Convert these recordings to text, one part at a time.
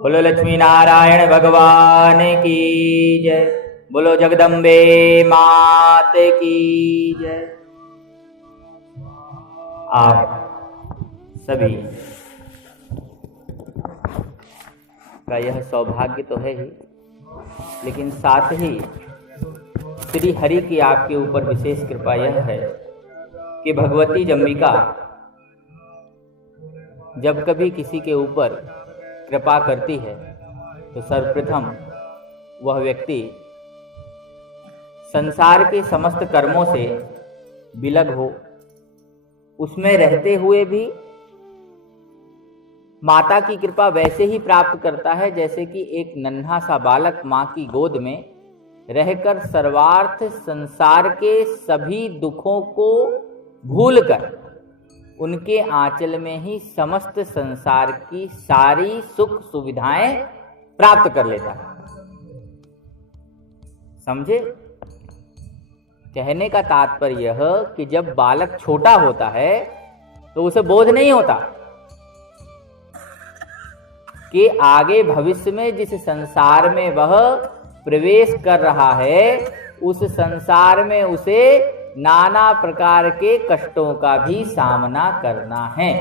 बोलो लक्ष्मी नारायण भगवान की जय। बोलो जगदम्बे मात की जय। आप सभी का यह सौभाग्य तो है ही, लेकिन साथ ही श्री हरि की आपके ऊपर विशेष कृपा यह है कि भगवती जम्बिका जब कभी किसी के ऊपर कृपा करती है तो सर्वप्रथम वह व्यक्ति संसार के समस्त कर्मों से विलग हो, उसमें रहते हुए भी माता की कृपा वैसे ही प्राप्त करता है जैसे कि एक नन्हा सा बालक माँ की गोद में रहकर सर्वार्थ संसार के सभी दुखों को भूलकर उनके आंचल में ही समस्त संसार की सारी सुख सुविधाएं प्राप्त कर लेता है। समझे? कहने का तात्पर्य यह कि जब बालक छोटा होता है तो उसे बोध नहीं होता कि आगे भविष्य में जिस संसार में वह प्रवेश कर रहा है उस संसार में उसे नाना प्रकार के कष्टों का भी सामना करना है।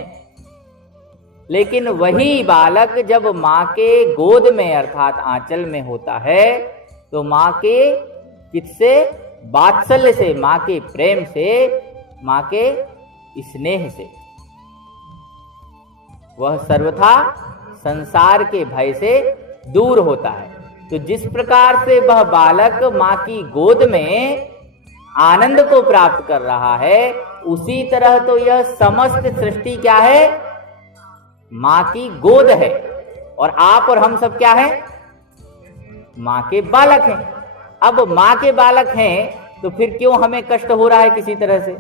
लेकिन वही बालक जब माँ के गोद में अर्थात आंचल में होता है तो माँ के किससे? वात्सल्य से, माँ के प्रेम से, माँ के स्नेह से वह सर्वथा संसार के भय से दूर होता है। तो जिस प्रकार से वह बालक माँ की गोद में आनंद को प्राप्त कर रहा है, उसी तरह तो यह समस्त सृष्टि क्या है? माँ की गोद है। और आप और हम सब क्या हैं? माँ के बालक हैं। अब माँ के बालक हैं तो फिर क्यों हमें कष्ट हो रहा है किसी तरह से?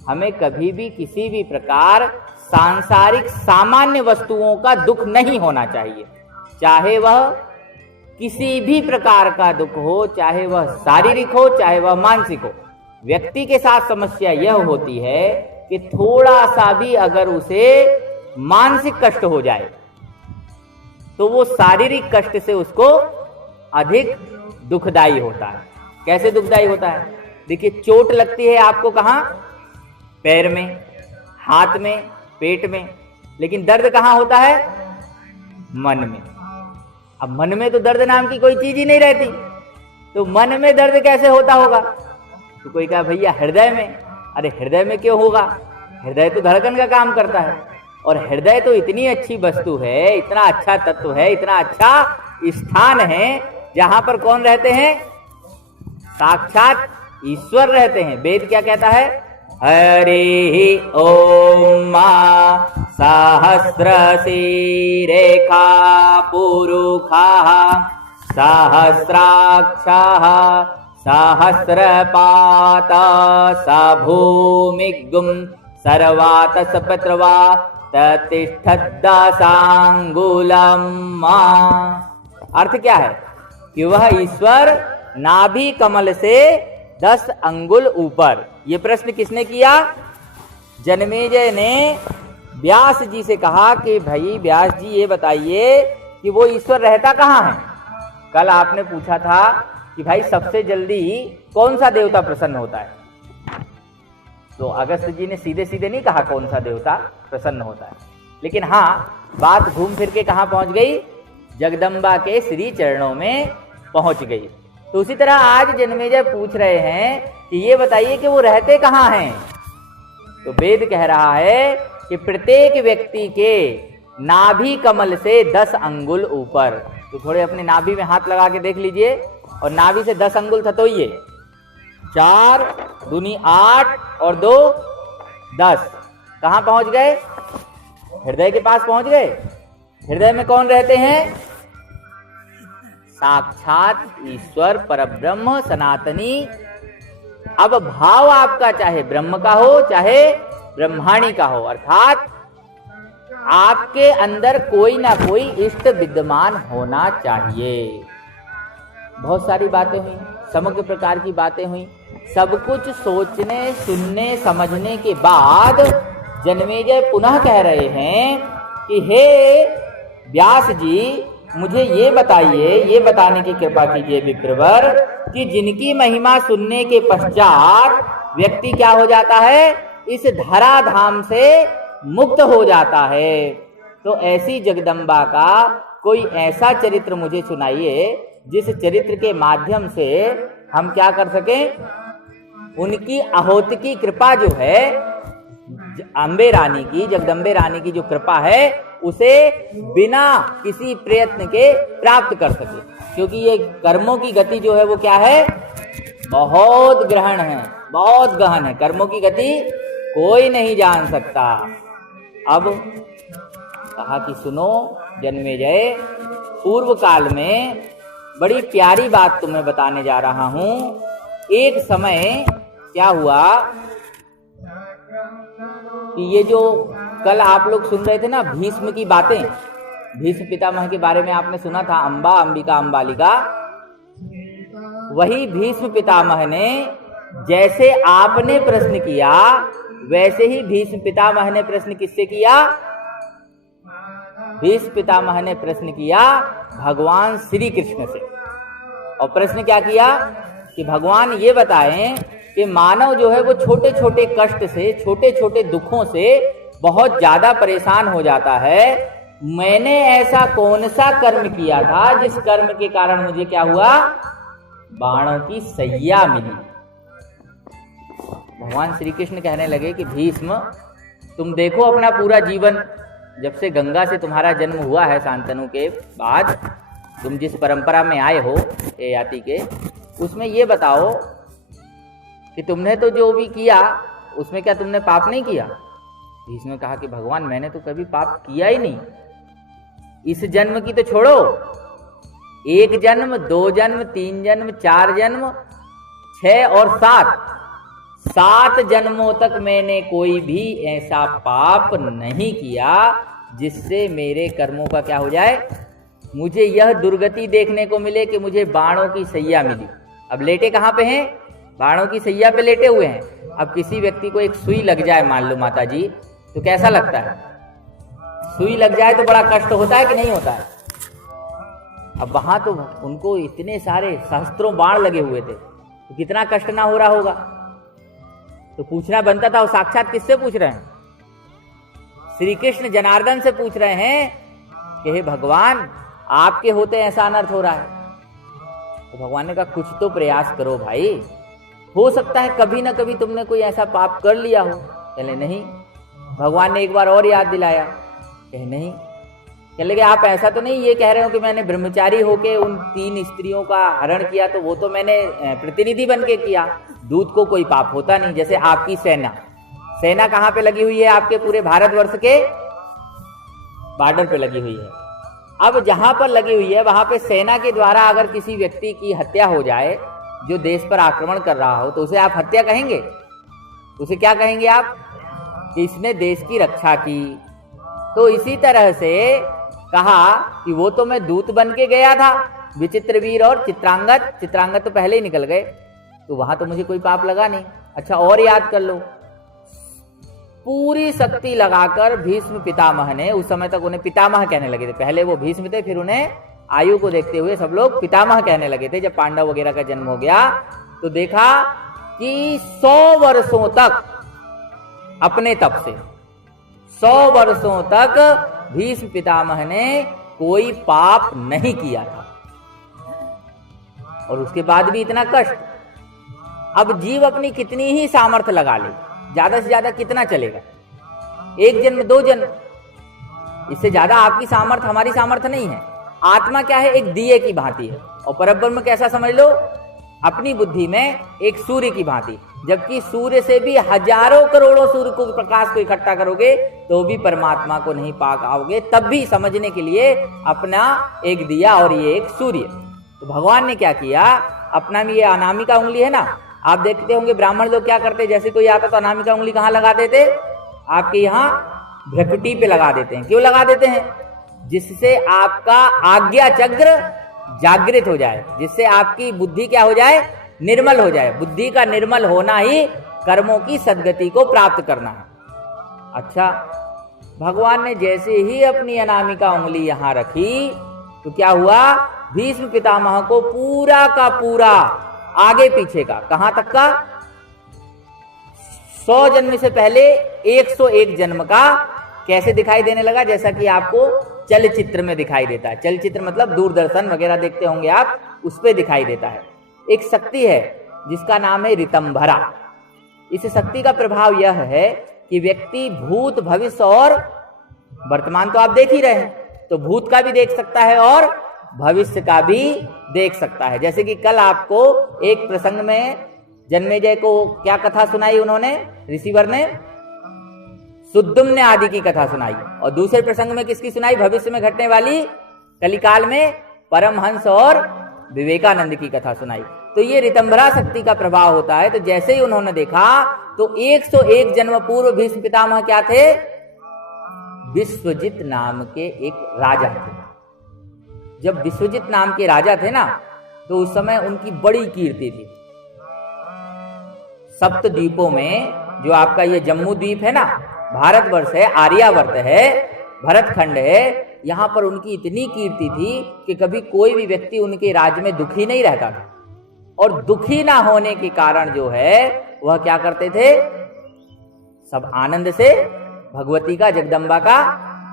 हमें कभी भी किसी भी प्रकार सांसारिक सामान्य वस्तुओं का दुख नहीं होना चाहिए, चाहे वह किसी भी प्रकार का दुख हो, चाहे वह शारीरिक हो चाहे वह मानसिक हो। व्यक्ति के साथ समस्या यह होती है कि थोड़ा सा भी अगर उसे मानसिक कष्ट हो जाए तो वो शारीरिक कष्ट से उसको अधिक दुखदाई होता है। कैसे दुखदाई होता है? देखिए, चोट लगती है आपको कहाँ? पैर में, हाथ में, पेट में, लेकिन दर्द कहाँ होता है? मन में। अब मन में तो दर्द नाम की कोई चीज ही नहीं रहती, तो मन में दर्द कैसे होता होगा? तो कोई कहा भैया हृदय में। अरे हृदय में क्यों होगा? हृदय तो धड़कन का काम करता है, और हृदय तो इतनी अच्छी वस्तु है, इतना अच्छा तत्व है, इतना अच्छा स्थान है जहां पर कौन रहते हैं? साक्षात ईश्वर रहते हैं। वेद क्या कहता है? हरि ओम सहस्रशीरेखा पुरुखा सहस्राक्षः सहस्रपात सभूमिगुं सर्वातस पत्रवा ततिष्ठद्दशांगुलम्। अर्थ क्या है? कि वह ईश्वर नाभि कमल से 10 अंगुल ऊपर। ये प्रश्न किसने किया? जन्मेजय ने व्यास जी से कहा कि भाई व्यास जी ये बताइए कि वो ईश्वर रहता कहाँ है? कल आपने पूछा था कि भाई सबसे जल्दी कौन सा देवता प्रसन्न होता है, तो अगस्त जी ने सीधे सीधे नहीं कहा कौन सा देवता प्रसन्न होता है, लेकिन हाँ बात घूम फिर के कहाँ पहुंच गई? जगदम्बा के श्री चरणों में पहुंच गई। तो उसी तरह आज जन्मेजय पूछ रहे हैं कि ये बताइए कि वो रहते कहाँ हैं? तो वेद कह रहा है कि प्रत्येक व्यक्ति के नाभि कमल से 10 अंगुल ऊपर। तो थोड़े अपने नाभि में हाथ लगा के देख लीजिए और नाभि से 10 अंगुल थतोइए। 4 दूनी 8 और 2 10। कहाँ पहुंच गए? हृदय के पास पहुंच गए। हृदय में कौन रहते हैं? साक्षात ईश्वर परब्रह्म सनातनी। अब भाव आपका चाहे ब्रह्म का हो चाहे ब्रह्माणी का हो, अर्थात आपके अंदर कोई ना कोई इष्ट विद्यमान होना चाहिए। बहुत सारी बातें हुई, समग्र प्रकार की बातें हुई। सब कुछ सोचने सुनने समझने के बाद जन्मेजय पुनः कह रहे हैं कि हे व्यास जी, मुझे ये बताइए, ये बताने की कृपा कीजिए विप्रवर, कि जिनकी महिमा सुनने के पश्चात व्यक्ति क्या हो जाता है, इस धराधाम से मुक्त हो जाता है। तो ऐसी जगदम्बा का कोई ऐसा चरित्र मुझे सुनाइए जिस चरित्र के माध्यम से हम क्या कर सकें, उनकी अहोत की कृपा जो है, अम्बे रानी की, जगदम्बे रानी की जो कृपा है, उसे बिना किसी प्रयत्न के प्राप्त कर सके। क्योंकि ये कर्मों की गति जो है वो क्या है, बहुत ग्रहण है, बहुत गहन है। कर्मों की गति कोई नहीं जान सकता। अब कहा कि सुनो जन्मेजय, पूर्व काल में बड़ी प्यारी बात तुम्हें बताने जा रहा हूं। एक समय क्या हुआ कि ये जो कल आप लोग सुन रहे थे ना भीष्म की बातें, भीष्म पितामह के बारे में आपने सुना था, अंबा, अंबिका, अंबालिका। वही भीष्म पितामह ने जैसे आपने प्रश्न किया, वैसे ही भीष्म पितामह ने प्रश्न किससे किया, भीष्म पितामह ने प्रश्न किया भगवान श्री कृष्ण से। और प्रश्न क्या किया कि भगवान ये बताएं कि मानव जो है वो छोटे छोटे कष्ट से, छोटे छोटे दुखों से बहुत ज्यादा परेशान हो जाता है। मैंने ऐसा कौन सा कर्म किया था जिस कर्म के कारण मुझे क्या हुआ, बाणों की सैया मिली। भगवान श्री कृष्ण कहने लगे कि भीष्म, तुम देखो अपना पूरा जीवन, जब से गंगा से तुम्हारा जन्म हुआ है शांतनु के बाद, तुम जिस परंपरा में आए हो ययाति के, उसमें ये बताओ कि तुमने तो जो भी किया उसमें क्या तुमने पाप नहीं किया। भीष्म ने कहा कि भगवान मैंने तो कभी पाप किया ही नहीं। इस जन्म की तो छोड़ो, 1 जन्म, 2 जन्म, 3 जन्म, 4 जन्म, 6 और 7 जन्मों तक मैंने कोई भी ऐसा पाप नहीं किया जिससे मेरे कर्मों का क्या हो जाए, मुझे यह दुर्गति देखने को मिले कि मुझे बाणों की सैया मिली। अब लेटे कहाँ पे हैं, बाणों की सैया पे लेटे हुए हैं। अब किसी व्यक्ति को एक सुई लग जाए मान लो माता जी, तो कैसा लगता है, सुई लग जाए तो बड़ा कष्ट होता है कि नहीं होता है। अब वहां तो उनको इतने सारे सहस्त्रों बाण लगे हुए थे, तो कितना कष्ट ना हो रहा होगा। तो पूछना बनता था, वो साक्षात किससे पूछ रहे हैं, श्री कृष्ण जनार्दन से पूछ रहे हैं कि हे भगवान, आपके होते ऐसा अनर्थ हो रहा है। तो भगवान ने कहा कुछ तो प्रयास करो भाई, हो सकता है कभी ना कभी तुमने कोई ऐसा पाप कर लिया हो। कहले नहीं। भगवान ने एक बार और याद दिलाया, कहे नहीं। कहने लगे आप ऐसा तो नहीं ये कह रहे हो कि मैंने ब्रह्मचारी होके उन 3 स्त्रियों का हरण किया, तो वो तो मैंने प्रतिनिधि बन के किया, दूत को कोई पाप होता नहीं। जैसे आपकी सेना कहाँ पे लगी हुई है, आपके पूरे भारतवर्ष के बॉर्डर पे लगी हुई है। अब जहां पर लगी हुई है वहां पे सेना के द्वारा अगर किसी व्यक्ति की हत्या हो जाए जो देश पर आक्रमण कर रहा हो, तो उसे आप हत्या कहेंगे, उसे क्या कहेंगे आप, कि इसने देश की रक्षा की। तो इसी तरह से कहा कि वो तो मैं दूत बन के गया था, विचित्रवीर और चित्रांगद तो पहले ही निकल गए, तो वहां तो मुझे कोई पाप लगा नहीं। अच्छा और याद कर लो, पूरी शक्ति लगाकर भीष्म पितामह ने, उस समय तक उन्हें पितामह कहने लगे थे, पहले वो भीष्म थे, फिर उन्हें आयु को देखते हुए सब लोग पितामह कहने लगे थे। जब पांडव वगैरह का जन्म हो गया तो देखा कि 100 वर्षों तक अपने तप से 100 वर्षों तक भीष्म पितामह ने कोई पाप नहीं किया था, और उसके बाद भी इतना कष्ट। अब जीव अपनी कितनी ही सामर्थ्य लगा ले, ज्यादा से ज्यादा कितना चलेगा, 1 जन्म 2 जन्म, इससे ज्यादा आपकी सामर्थ्य हमारी सामर्थ्य नहीं है। आत्मा क्या है, एक दिए की भांति है, और परब्रह्म कैसा समझ लो, अपनी बुद्धि में एक सूर्य की भांति। जबकि सूर्य से भी हजारों करोड़ों सूर्य को प्रकाश को इकट्ठा करोगे तो भी परमात्मा को नहीं पा पाओगे। तब भी समझने के लिए अपना एक दिया और ये एक सूर्य। तो भगवान ने क्या किया, अपना भी ये अनामिका उंगली है ना, आप देखते होंगे ब्राह्मण लोग क्या करते, जैसे कोई आता तो अनामिका उंगली कहाँ लगा देते, आपके यहाँ भ्रकुटी पे लगा देते हैं। क्यों लगा देते हैं, जिससे आपका आज्ञा चक्र जागृत हो जाए, जिससे आपकी बुद्धि क्या हो जाए, निर्मल हो जाए। बुद्धि का निर्मल होना ही कर्मों की सद्गति को प्राप्त करना है। अच्छा, भगवान ने जैसे ही अपनी अनामिका उंगली यहां रखी, तो क्या हुआ, भीष्म पितामह को पूरा का पूरा आगे पीछे का, कहां तक का, 100 जन्म से पहले 101 जन्म का कैसे दिखाई देने लगा, जैसा कि आपको चलचित्र में दिखाई देता है। चलचित्र मतलब दूरदर्शन वगैरह देखते होंगे आप, उस पे दिखाई देता है। एक शक्ति है जिसका नाम है ऋतंभरा। इस शक्ति का प्रभाव यह है कि व्यक्ति भूत, भविष्य और वर्तमान तो आप देख ही रहे हैं, तो भूत का भी देख सकता है और भविष्य का भी देख सकता है। जैसे कि कल आपको एक प्रसंग में जन्मेजय को क्या कथा सुनाई उन्होंने, ऋषिवर ने सुद्दुम्न आदि की कथा सुनाई, और दूसरे प्रसंग में किसकी सुनाई, भविष्य में घटने वाली कलिकाल में परमहंस और विवेकानंद की कथा सुनाई। तो ये ऋतंभरा शक्ति का प्रभाव होता है। तो जैसे ही उन्होंने देखा तो 101 जन्म पूर्व भीष्म पितामह क्या थे, विश्वजित नाम के एक राजा थे। जब विश्वजित नाम के राजा थे ना, तो उस समय उनकी बड़ी कीर्ति थी। सप्त द्वीपों में जो आपका ये जम्मू द्वीप है ना, भारतवर्ष है, आर्यावर्त है, भरतखंड है, यहां पर उनकी इतनी कीर्ति थी कि कभी कोई भी व्यक्ति उनके राज्य में दुखी नहीं रहता था। और दुखी ना होने के कारण जो है वह क्या करते थे, सब आनंद से भगवती का, जगदम्बा का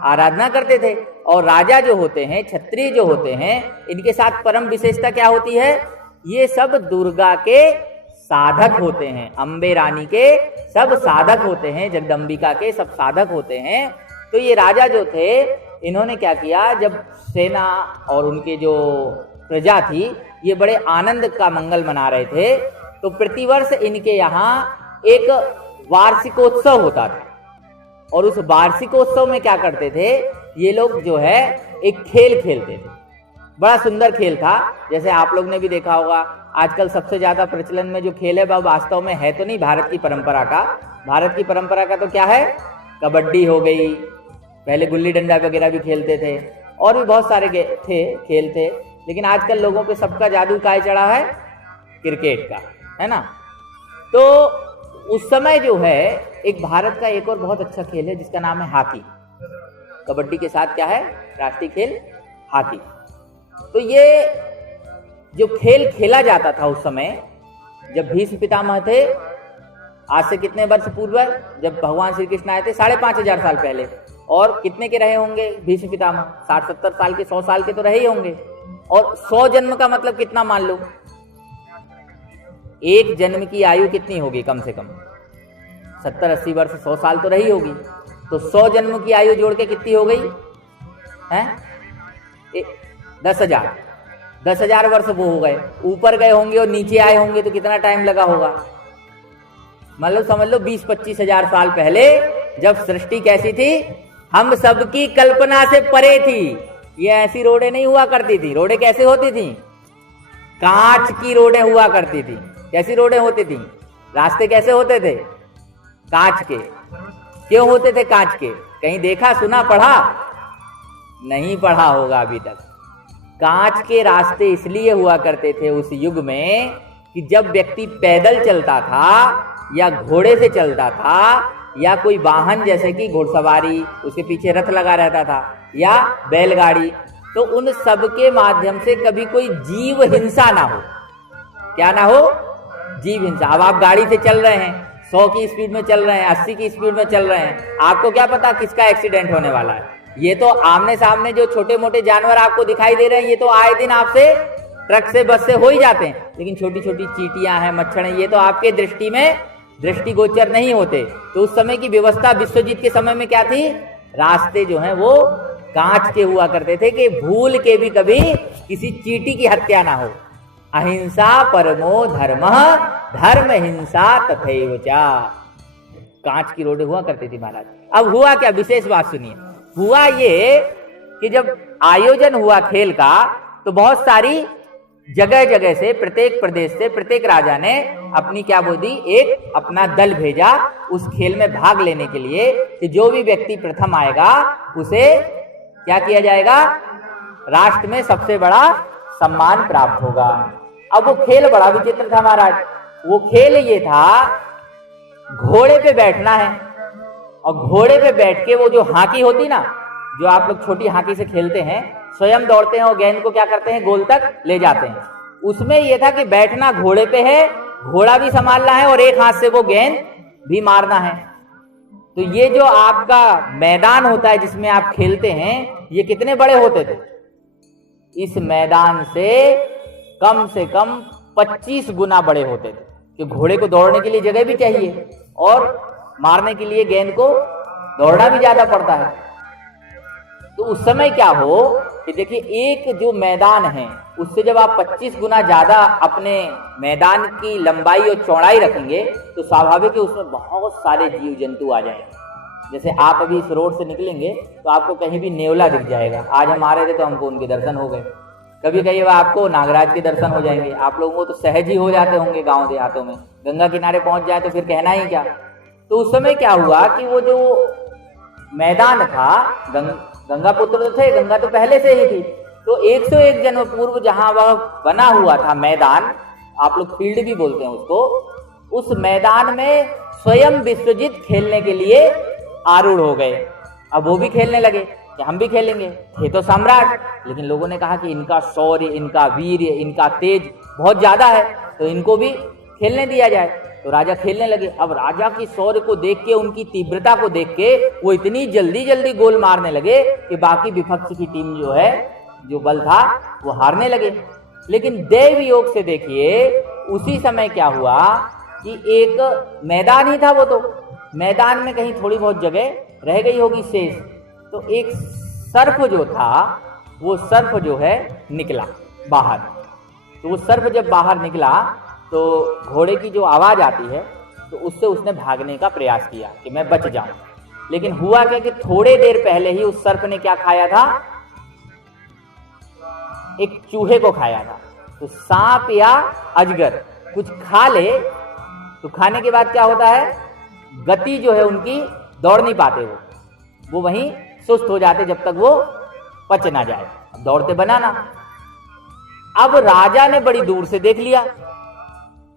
आराधना करते थे। और राजा जो होते हैं, क्षत्रिय जो होते हैं, इनके साथ परम विशेषता क्या होती है, ये सब दुर्गा के साधक होते हैं, अम्बे रानी के सब साधक होते हैं, जगदम्बिका के सब साधक होते हैं। तो ये राजा जो थे, इन्होंने क्या किया, जब सेना और उनके जो प्रजा थी ये बड़े आनंद का मंगल मना रहे थे, तो प्रतिवर्ष इनके यहाँ एक वार्षिकोत्सव होता था। और उस वार्षिकोत्सव में क्या करते थे ये लोग, जो है एक खेल खेलते थे। बड़ा सुंदर खेल था, जैसे आप लोग ने भी देखा होगा। आजकल सबसे ज्यादा प्रचलन में जो खेल है वह वास्तव में है तो नहीं भारत की परंपरा का। भारत की परंपरा का तो क्या है, कबड्डी हो गई, पहले गुल्ली डंडा वगैरह भी खेलते थे, और भी बहुत सारे खेल थे। लेकिन आजकल लोगों पे सबका जादू काय चढ़ा है, क्रिकेट का, है ना। तो उस समय जो है एक भारत का एक और बहुत अच्छा खेल है जिसका नाम है हॉकी। कबड्डी के साथ क्या है, राष्ट्रीय खेल हॉकी। तो ये जो खेल खेला जाता था उस समय, जब भीष्म पितामह थे, आज से कितने वर्ष पूर्व, जब भगवान श्री कृष्ण आए थे 5500 साल पहले। और कितने के रहे होंगे भीष्म पितामह, 60-70 साल के, 100 साल के तो रहे ही होंगे। और 100 जन्म का मतलब कितना मान लो, एक जन्म की आयु कितनी होगी, कम से कम 70-80 वर्ष, 100 साल तो रही होगी। तो 100 जन्म की आयु जोड़ के कितनी हो गई है, 10,000 वर्ष वो हो गए। ऊपर गए होंगे और नीचे आए होंगे तो कितना टाइम लगा होगा, मतलब समझ लो 20-25 हजार साल पहले जब सृष्टि कैसी थी, हम सबकी कल्पना से परे थी। ये ऐसी रोडें नहीं हुआ करती थी। रोडें कैसे होती थी, कांच की रोडें हुआ करती थी। कैसी रोडें होती थी, रास्ते कैसे होते थे, कांच के। क्यों होते थे कांच के, कहीं देखा, सुना, पढ़ा, नहीं पढ़ा होगा अभी तक। कांच के रास्ते इसलिए हुआ करते थे उस युग में कि जब व्यक्ति पैदल चलता था या घोड़े से चलता था या कोई वाहन जैसे कि घुड़सवारी, उसके पीछे रथ लगा रहता था, या बैलगाड़ी, तो उन सब के माध्यम से कभी कोई जीव हिंसा ना हो। क्या ना हो, जीव हिंसा। अब आप गाड़ी से चल रहे हैं, 100 की स्पीड में चल रहे हैं, 80 की स्पीड में चल रहे हैं, आपको क्या पता किसका एक्सीडेंट होने वाला है। ये तो आमने सामने जो छोटे मोटे जानवर आपको दिखाई दे रहे हैं, ये तो आए दिन आपसे ट्रक से, बस से हो ही जाते हैं। लेकिन छोटी छोटी चींटियां हैं, मच्छर हैं, ये तो आपके दृष्टि में दृष्टिगोचर नहीं होते। तो उस समय की व्यवस्था विश्वजीत के समय में क्या थी, रास्ते जो हैं वो कांच के हुआ करते थे कि भूल के भी कभी किसी चींटी की हत्या ना हो। अहिंसा परमो धर्मः, धर्म हिंसा तथैव च। कांच की रोडें हुआ करती थी महाराज। अब हुआ क्या, विशेष बात सुनिए। हुआ ये कि जब आयोजन हुआ खेल का, तो बहुत सारी जगह जगह से, प्रत्येक प्रदेश से, प्रत्येक राजा ने अपनी क्या बोली, एक अपना दल भेजा उस खेल में भाग लेने के लिए कि जो भी व्यक्ति प्रथम आएगा उसे क्या किया जाएगा, राष्ट्र में सबसे बड़ा सम्मान प्राप्त होगा। अब वो खेल बड़ा विचित्र था महाराज। वो खेल ये था, घोड़े पे बैठना है, और घोड़े पे बैठ के वो जो हाथी होती ना, जो आप लोग छोटी हाथी से खेलते हैं, स्वयं दौड़ते हैं और गेंद को क्या करते हैं, गोल तक ले जाते हैं। उसमें यह था कि बैठना घोड़े पे है, घोड़ा भी संभालना है और एक हाथ से वो गेंद भी मारना है। तो ये जो आपका मैदान होता है जिसमें आप खेलते हैं, ये कितने बड़े होते थे? इस मैदान से कम 25 गुना बड़े होते थे, कि घोड़े को दौड़ने के लिए जगह भी चाहिए और मारने के लिए गेंद को दौड़ना भी ज्यादा पड़ता है। तो उस समय क्या हो कि देखिए, एक जो मैदान है उससे जब आप 25 गुना ज्यादा अपने मैदान की लंबाई और चौड़ाई रखेंगे तो स्वाभाविक है उसमें बहुत सारे जीव जंतु आ जाएंगे। जैसे आप अभी इस रोड से निकलेंगे तो आपको कहीं भी नेवला दिख जाएगा। आज हम आ रहे थे तो हमको उनके दर्शन हो गए। कभी कहीं आपको नागराज के दर्शन हो जाएंगे। आप लोगों को तो सहज ही हो जाते होंगे गांव देहातों में। गंगा किनारे पहुंच जाए तो फिर कहना ही क्या। तो उस समय क्या हुआ कि वो जो मैदान था, गंगा पुत्र तो थे, गंगा तो पहले से ही थी, तो 101 जन्म पूर्व जहां वह बना हुआ था मैदान, आप लोग फील्ड भी बोलते हैं उसको, उस मैदान में स्वयं विश्वजीत खेलने के लिए आरूढ़ हो गए। अब वो भी खेलने लगे कि हम भी खेलेंगे। थे तो सम्राट, लेकिन लोगों ने कहा कि इनका शौर्य, इनका वीर्य, इनका तेज बहुत ज्यादा है, तो इनको भी खेलने दिया जाए। तो राजा खेलने लगे। अब राजा की शौर्य को देख के, उनकी तीव्रता को देख के वो इतनी जल्दी जल्दी गोल मारने लगे कि बाकी विपक्ष की टीम जो है, जो बल था, वो हारने लगे। लेकिन देव योग से देखिए, उसी समय क्या हुआ कि एक मैदान ही था, वो तो मैदान में कहीं थोड़ी बहुत जगह रह गई होगी शेष, तो एक सर्प जो था, वो सर्प जो है निकला बाहर। तो वो सर्प जब बाहर निकला तो घोड़े की जो आवाज आती है तो उससे उसने भागने का प्रयास किया कि मैं बच जाऊं। लेकिन हुआ क्या कि थोड़े देर पहले ही उस सर्प ने क्या खाया था, एक चूहे को खाया था। तो सांप या अजगर कुछ खा ले तो खाने के बाद क्या होता है, गति जो है उनकी दौड़ नहीं पाते, वो वहीं सुस्त हो जाते जब तक वो पच ना जाए, दौड़ते बनाना। अब राजा ने बड़ी दूर से देख लिया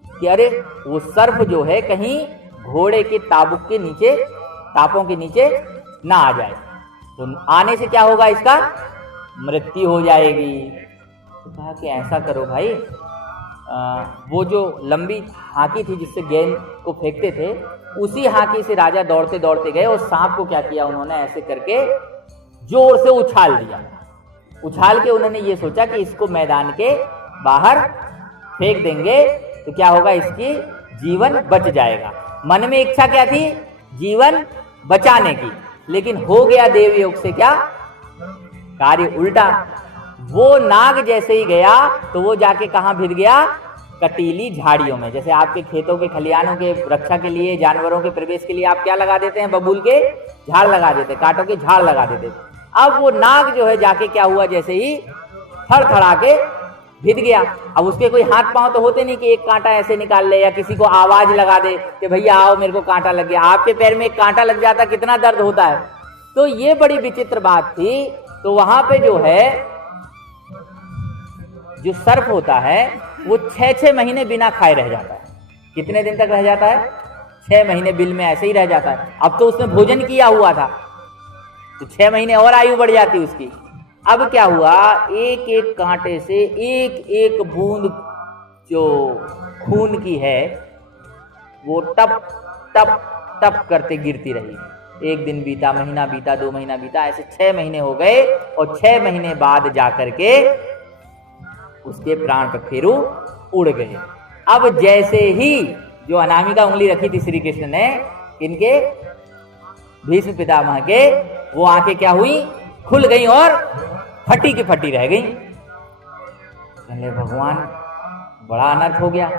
कि अरे वो सर्प जो है कहीं घोड़े के ताबुक के नीचे, टापों के नीचे ना आ जाए, तो आने से क्या होगा, इसका मृत्यु हो जाएगी। तो कहा कि ऐसा करो भाई, वो जो लंबी हाँकी थी जिससे गेंद को फेंकते थे, उसी हाँकी से राजा दौड़ते दौड़ते गए और सांप को क्या किया उन्होंने, ऐसे करके जोर से उछाल दिया। उछाल के उन्होंने ये सोचा कि इसको मैदान के बाहर फेंक देंगे तो क्या होगा, इसकी जीवन बच जाएगा। मन में इच्छा क्या थी, जीवन बचाने की, लेकिन हो गया देव योग से क्या कार्य उल्टा। वो नाग जैसे ही गया तो वो जाके कहां भिड़ गया, कटीली झाड़ियों में। जैसे आपके खेतों के खलिहानों के रक्षा के लिए, जानवरों के प्रवेश के लिए आप क्या लगा देते हैं, बबूल के झाड़ लगा देते, कांटों के झाड़ लगा देते। अब वो नाग जो है जाके क्या हुआ, जैसे ही थड़थड़ा के भिड़ गया। अब उसके कोई हाथ पांव तो होते नहीं कि एक कांटा ऐसे निकाल ले या किसी को आवाज लगा दे कि भैया आओ मेरे को कांटा लग गया। आपके पैर में एक कांटा लग जाता कितना दर्द होता है। तो ये बड़ी विचित्र बात थी। तो वहां पे जो है, जो सर्प होता है वो 6-6 महीने बिना खाए रह जाता है। कितने दिन तक रह जाता है, 6 महीने बिल में ऐसे ही रह जाता है। अब तो उसने भोजन किया हुआ था तो 6 महीने और आयु बढ़ जाती उसकी। अब क्या हुआ, एक एक कांटे से एक एक बूंद जो खून की है वो टप टप टप करते गिरती रही। एक दिन बीता, महीना बीता, 2 महीना बीता, ऐसे 6 महीने हो गए और 6 महीने बाद जाकर के उसके प्राण पखेरु उड़ गए। अब जैसे ही जो अनामिका उंगली रखी थी श्री कृष्ण ने इनके भीष्म पितामह के, वो आंखें क्या हुई, खुल गई और फटी की फटी रह गई। कहले भगवान बड़ा अनर्थ हो गया,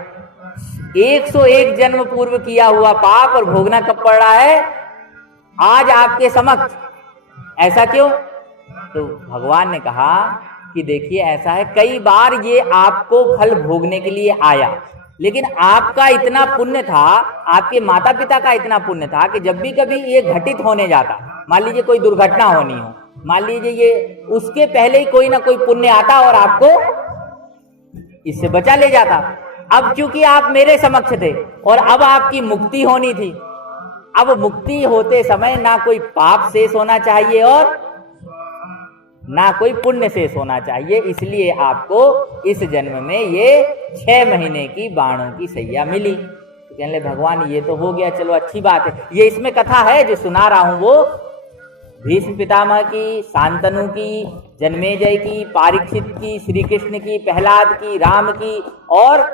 101 जन्म पूर्व किया हुआ पाप और भोगना कब पड़ रहा है, आज आपके समक्ष। ऐसा क्यों? तो भगवान ने कहा कि देखिए ऐसा है, कई बार ये आपको फल भोगने के लिए आया, लेकिन आपका इतना पुण्य था, आपके माता पिता का इतना पुण्य था कि जब भी कभी ये घटित होने जाता, मान लीजिए कोई दुर्घटना होनी हो, मान लीजिए ये, उसके पहले ही कोई ना कोई पुण्य आता और आपको इससे बचा ले जाता। अब क्योंकि आप मेरे समक्ष थे और अब आपकी मुक्ति होनी थी, अब मुक्ति होते समय ना कोई पाप शेष होना चाहिए और ना कोई पुण्य शेष होना चाहिए। इसलिए आपको इस जन्म में ये 6 महीने की बाणों की सैया मिली। तो कहने लगे भगवान ये तो हो गया, चलो अच्छी बात है। ये इसमें कथा है जो सुना रहा हूं वो भीष्म पितामह की, शांतनु की, जन्मेजय की, परीक्षित की, श्री कृष्ण की, प्रहलाद की, राम की और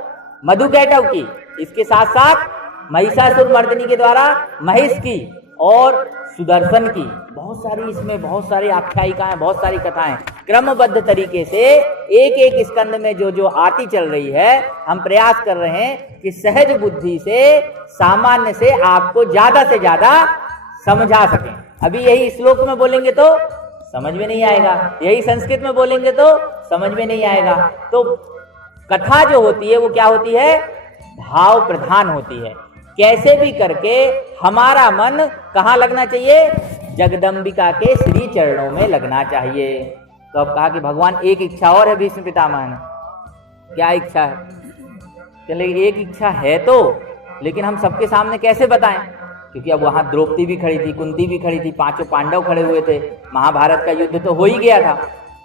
मधुकैटव की। इसके साथ साथ महिषासुर मर्दिनी के द्वारा महिष की और सुदर्शन की। बहुत सारी इसमें बहुत सारी आख्यायिकाएं, बहुत सारी कथाएं क्रमबद्ध तरीके से एक एक स्कंद में जो जो आती चल रही है, हम प्रयास कर रहे हैं कि सहज बुद्धि से सामान्य से आपको ज्यादा से ज्यादा समझा सकें। अभी यही श्लोक में बोलेंगे तो समझ में नहीं आएगा, यही संस्कृत में बोलेंगे तो समझ में नहीं आएगा। तो कथा जो होती है वो क्या होती है? भाव प्रधान होती है। कैसे भी करके हमारा मन कहाँ लगना चाहिए? जगदम्बिका के श्री चरणों में लगना चाहिए। तो अब कहा कि भगवान एक इच्छा और है भीष्म पितामह ने। क्या इच्छा है? चले एक इच्छा है तो, लेकिन हम सबके सामने कैसे बताएं? क्योंकि अब वहां द्रौपदी भी खड़ी थी, कुंती भी खड़ी थी, 5 पांडव खड़े हुए थे, महाभारत का युद्ध तो हो ही गया था।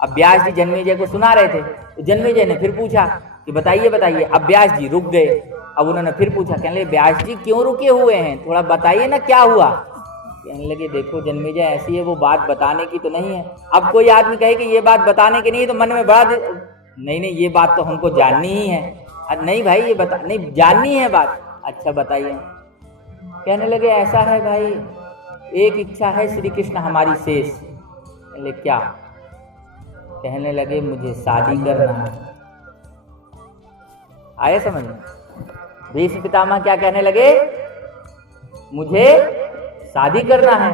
अब व्यास जी जन्मेजय को सुना रहे थे, तो जन्मेजय ने फिर पूछा कि बताइए बताइए। अब व्यास जी रुक गए। अब उन्होंने फिर पूछा, कहने लगे व्यास जी क्यों रुके हुए हैं, थोड़ा बताइए ना क्या हुआ। कहने लगे देखो जन्मेजय ऐसी है, वो बात बताने की तो नहीं है। अब कोई आदमी कहे कि ये बात बताने की नहीं है तो मन में बड़ा नहीं ये बात तो हमको जाननी ही है। नहीं भाई ये बता नहीं जाननी है बात। अच्छा बताइए। कहने लगे ऐसा है भाई, एक इच्छा है श्री कृष्ण हमारी शेष। कहने लगे क्या? कहने लगे मुझे शादी करना है। आए समझ में? भीष्म पितामह क्या कहने लगे? मुझे शादी करना है।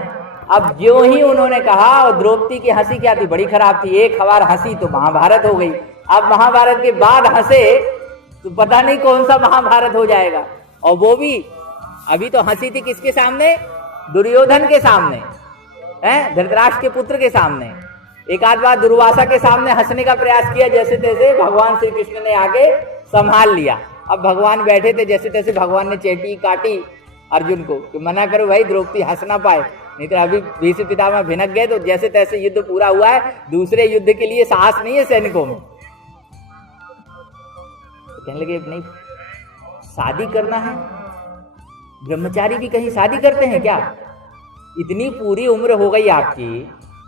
अब जो ही उन्होंने कहा, और द्रौपदी की हंसी क्या थी, बड़ी खराब थी। एक बार हंसी तो महाभारत हो गई। अब महाभारत के बाद हंसे तो पता नहीं कौन सा महाभारत हो जाएगा। और वो भी अभी तो हंसी थी किसके सामने? दुर्योधन के सामने, हैं, धृतराष्ट्र के पुत्र के सामने। एक आध बार दुर्वासा के सामने हंसने का प्रयास किया, जैसे तैसे भगवान श्री कृष्ण ने आगे संभाल लिया। अब भगवान बैठे थे, जैसे तैसे भगवान ने चेटी काटी अर्जुन को कि मना करो भाई द्रौपदी हंस ना पाए, नहीं तो अभी भीष्म पितामह भिनक गए तो जैसे तैसे युद्ध पूरा हुआ है। दूसरे युद्ध के लिए साहस नहीं है सैनिकों में। तो कहने लगे नहीं शादी करना है। ब्रह्मचारी भी कहीं शादी करते हैं क्या? इतनी पूरी उम्र हो गई आपकी,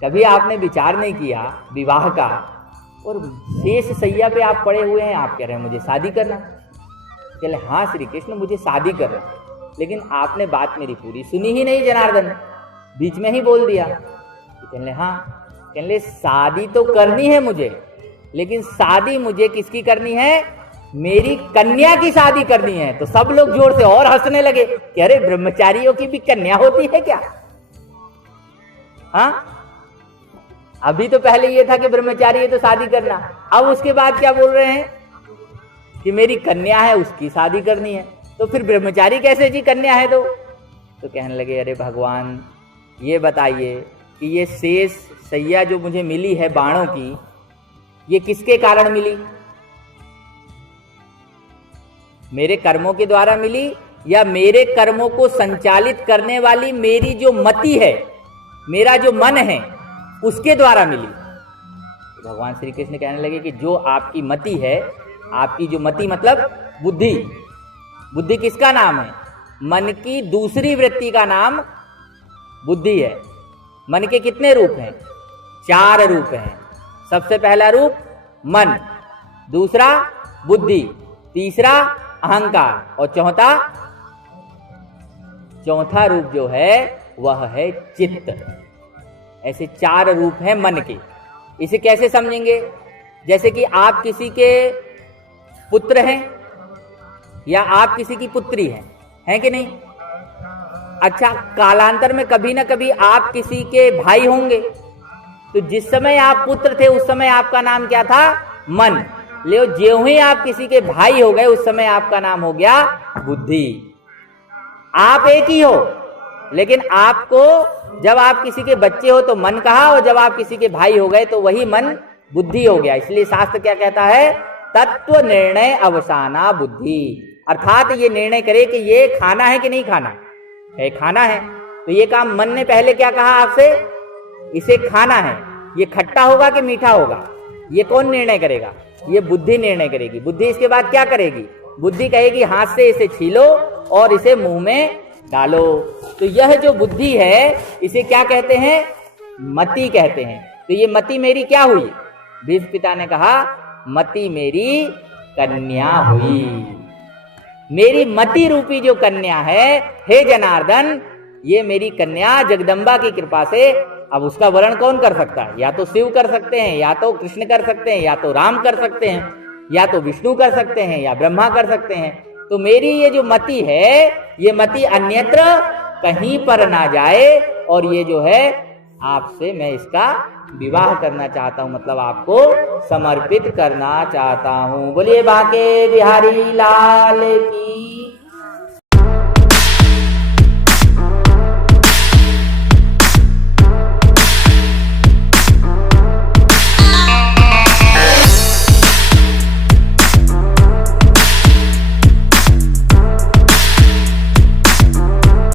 कभी आपने विचार नहीं किया विवाह का, और शेष सैया पे आप पड़े हुए हैं, आप कह रहे हैं मुझे शादी करना। चले हाँ श्री कृष्ण मुझे शादी करना, लेकिन आपने बात मेरी पूरी सुनी ही नहीं जनार्दन, बीच में ही बोल दिया। कहने हाँ, कहने शादी तो करनी है मुझे, लेकिन शादी मुझे किसकी करनी है? मेरी कन्या की शादी करनी है। तो सब लोग जोर से और हंसने लगे कि अरे ब्रह्मचारियों की भी कन्या होती है क्या? हाँ, अभी तो पहले ये था कि ब्रह्मचारी है तो शादी करना, अब उसके बाद क्या बोल रहे हैं कि मेरी कन्या है उसकी शादी करनी है। तो फिर ब्रह्मचारी कैसे जी कन्या है? तो कहने लगे अरे भगवान ये बताइए कि ये शेष सैया जो मुझे मिली है बाणों की, ये किसके कारण मिली? मेरे कर्मों के द्वारा मिली या मेरे कर्मों को संचालित करने वाली मेरी जो मति है, मेरा जो मन है, उसके द्वारा मिली? तो भगवान श्री कृष्ण कहने लगे कि जो आपकी मति है, आपकी जो मति मतलब बुद्धि, बुद्धि किसका नाम है? मन की दूसरी वृत्ति का नाम बुद्धि है। मन के कितने रूप हैं? 4 रूप हैं। सबसे पहला रूप मन, दूसरा बुद्धि, तीसरा अहंकार और चौथा रूप जो है वह है चित्त। ऐसे 4 रूप हैं मन के। इसे कैसे समझेंगे? जैसे कि आप किसी के पुत्र हैं या आप किसी की पुत्री हैं कि नहीं? अच्छा, कालांतर में कभी ना कभी आप किसी के भाई होंगे, तो जिस समय आप पुत्र थे उस समय आपका नाम क्या था? मन। ले ज्यों ही आप किसी के भाई हो गए उस समय आपका नाम हो गया बुद्धि। आप एक ही हो, लेकिन आपको जब आप किसी के बच्चे हो तो मन कहा, और जब आप किसी के भाई हो गए तो वही मन बुद्धि हो गया। इसलिए शास्त्र क्या कहता है? तत्व निर्णय अवसाना बुद्धि। अर्थात ये निर्णय करे कि ये खाना है कि नहीं खाना है। खाना है तो ये काम मन ने पहले क्या कहा आपसे? इसे खाना है। ये खट्टा होगा कि मीठा होगा, ये कौन निर्णय करेगा? ये बुद्धि निर्णय करेगी। बुद्धि इसके बाद क्या करेगी? बुद्धि कहेगी हाथ से इसे छीलो और इसे मुंह में डालो। तो यह जो बुद्धि है इसे क्या कहते हैं? मति कहते हैं। तो ये मति मेरी क्या हुई? भीष्म पिता ने कहा मति मेरी कन्या हुई। मेरी मति रूपी जो कन्या है, हे जनार्दन, ये मेरी कन्या जगदम्बा की कृपा से, अब उसका वर्ण कौन कर सकता है? या तो शिव कर सकते हैं, या तो कृष्ण कर सकते हैं, या तो राम कर सकते हैं, या तो विष्णु कर सकते हैं, या ब्रह्मा कर सकते हैं। तो मेरी ये जो मति है, ये मति अन्यत्र कहीं पर ना जाए, और ये जो है आपसे मैं इसका विवाह करना चाहता हूं, मतलब आपको समर्पित करना चाहता हूं। बोलिए बांके बिहारी लाल की।